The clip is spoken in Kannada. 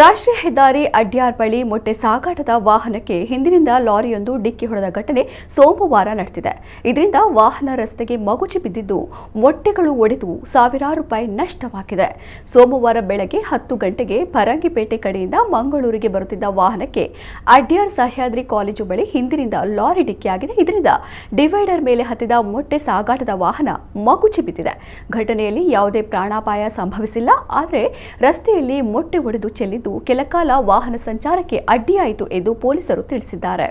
ರಾಷ್ಟ್ರೀಯ ಹೆದ್ದಾರಿ ಅಡ್ಯಾರ್ ಬಳಿ ಮೊಟ್ಟೆ ಸಾಗಾಟದ ವಾಹನಕ್ಕೆ ಹಿಂದಿನಿಂದ ಲಾರಿಯೊಂದು ಡಿಕ್ಕಿ ಹೊಡೆದ ಘಟನೆ ಸೋಮವಾರ ನಡೆದಿದೆ. ಇದರಿಂದ ವಾಹನ ರಸ್ತೆಗೆ ಮಗುಚಿ ಬಿದ್ದಿದ್ದು ಮೊಟ್ಟೆಗಳು ಒಡೆದು ಸಾವಿರಾರು ರೂಪಾಯಿ ನಷ್ಟವಾಗಿದೆ. ಸೋಮವಾರ ಬೆಳಗ್ಗೆ 10 ಗಂಟೆಗೆ ಪರಂಗಿಪೇಟೆ ಕಡೆಯಿಂದ ಮಂಗಳೂರಿಗೆ ಬರುತ್ತಿದ್ದ ವಾಹನಕ್ಕೆ ಅಡ್ಯಾರ್ ಸಹ್ಯಾದ್ರಿ ಕಾಲೇಜು ಬಳಿ ಹಿಂದಿನಿಂದ ಲಾರಿ ಡಿಕ್ಕಿಯಾಗಿದೆ. ಇದರಿಂದ ಡಿವೈಡರ್ ಮೇಲೆ ಹತ್ತಿದ ಮೊಟ್ಟೆ ಸಾಗಾಟದ ವಾಹನ ಮಗುಚಿ ಬಿದ್ದಿದೆ. ಘಟನೆಯಲ್ಲಿ ಯಾವುದೇ ಪ್ರಾಣಾಪಾಯ ಸಂಭವಿಸಿಲ್ಲ. ಆದರೆ ರಸ್ತೆಯಲ್ಲಿ ಮೊಟ್ಟೆ ಒಡೆದು ಚೆಲ್ಲಿದ್ದು ಕೆಲಕಾಲ ವಾಹನ ಸಂಚಾರಕ್ಕೆ ಅಡ್ಡಿಯಾಯಿತು ಎಂದು ಪೊಲೀಸರು ತಿಳಿಸಿದ್ದಾರೆ.